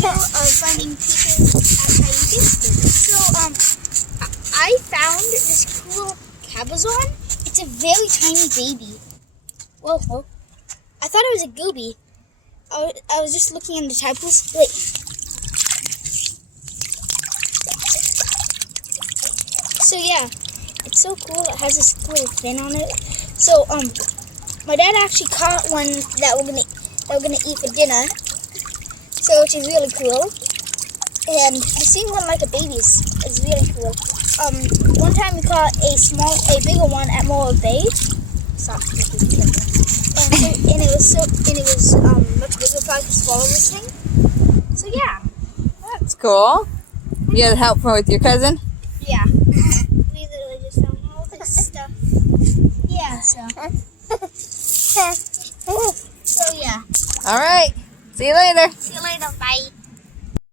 2 of finding pieces at Tahiti. So, I found this cool cabezon. It's a very tiny baby. Whoa. I thought it was a gooby. I was just looking in the typos. Wait. So yeah, it's so cool. It has this little fin on it. So my dad actually caught one that we're gonna eat for dinner. So which is really cool. And seeing one like a baby is really cool. One time we caught a bigger one at Moa Bay. And it was much bigger, probably to swallow this thing. So yeah. That's cool. You had help with your cousin? Yeah. We literally just found all this stuff. Yeah, so yeah. All right. See you later. See you later. Bye.